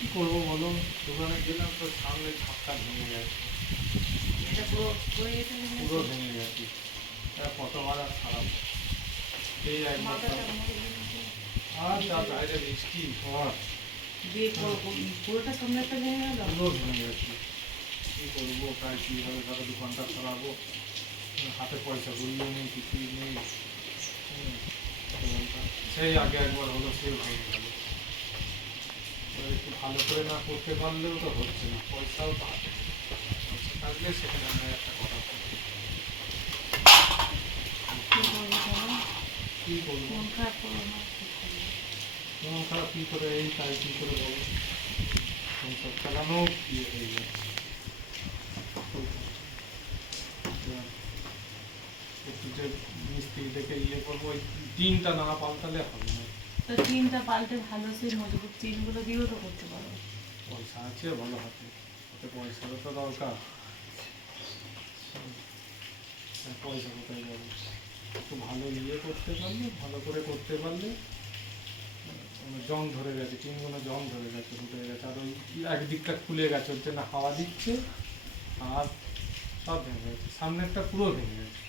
কি করব বলো? দোকানে গেলাম তো সামনে ঝাপটা ভেঙে পুরো? ভেঙে খারাপ এই একবার। আর বাইরে বৃষ্টি ঝড় পুরো- পুরোটা সামনেটা ভেঙে গেল? পুরো ভেঙে কী করব প্রায় কীভাবে দোকানটা চালাবো? হাতে পয়সা গুলিও নেই কিছুই নেই। সেই আগে একবার হলো সেও ভেঙে গেল। একটু ভালো করে না করতে পারলেও তো হচ্ছে না পয়সাও তো হাতে পয়সা থাকলে সেখানে আমরা একটা কথা। কি না মন খারাপ কী করে এই তাই কী করে বলো? সংসার চালানো ইয়ে হয়ে যাচ্ছে একটু যে মিস্ত্রি দেখে ইয়ে করব ওই টিনটা না পাল্টালে হবে না। তো টিনটা পাল্টে ভালো সে মজবুত টিনগুলো দিয়েও তো করতে পারো। পয়সা আছে ভালো হাতে হাতে পয়সারও তো দরকার। পয়সা কোথায় যাবে? একটু ভালো ইয়ে করতে পারলে ভালো করে করতে পারলে জং ধরে গেছে টিনগুলো জং ধরে গেছে উঠে গেছে আর ওই একদিকটা খুলে গেছে ওর জন্য হাওয়া দিচ্ছে আর সব ভেঙে গেছে সামনেরটা পুরো ভেঙে গেছে।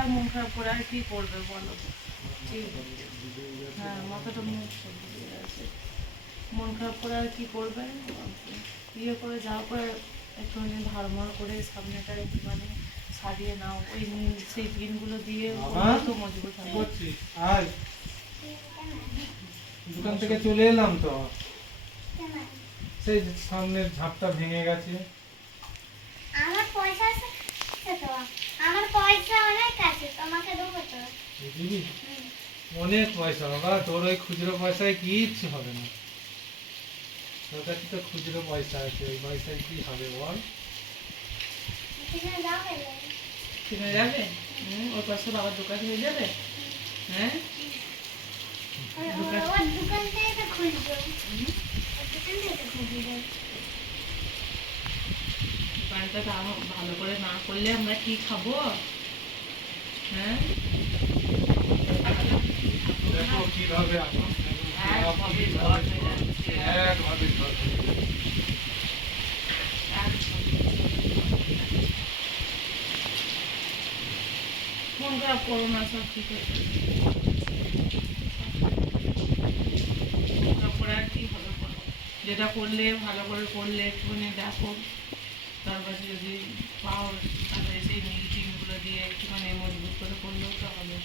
তার মন খারাপ করে আর কি করবে বলো? ঠিক। হ্যাঁ মাথাটা মুখ আছে মন খারাপ করে আর কি করবে? ইয়ে করে যাওয়ার পরে একটুখানি ধারমার করে সামনেটা মানে সারিয়ে নাও। ওই নীল সেই টিনগুলো দিয়ে তো মজবুত দোকান থেকে চলে এলাম তো। সেই সামনের ঝাপটা ভেঙে গেছে। আমার পয়সা আছে তো আমার পয়সা অনেক আছে তোমাকে দেবো তো। বুঝলি অনেক পয়সা বাবা তোর ওই খুচরো পয়সায় কিচ্ছু হবে না। তোর কাছে তো খুচরো পয়সা আছে ওই পয়সায় কি হবে বল? কিনে যাবে? ওর পাশে বাবার দোকান হয়ে যাবে? হ্যাঁ? দোকান থেকে তো খুঁজবো। দোকান থেকে তো দোকানটা তা ভালো করে না করলে আমরা কি খাব হ্যাঁ কীভাবে। মন খারাপ করো না সব ঠিক আছে করে? যেটা করলে ভালো করে করলে একটুখানি দেখো তার কাছে যদি পাওয়ার তাহলে সেই নীল টিনগুলো দিয়ে একটুখানি মজবুত করে করলেও তো হবে।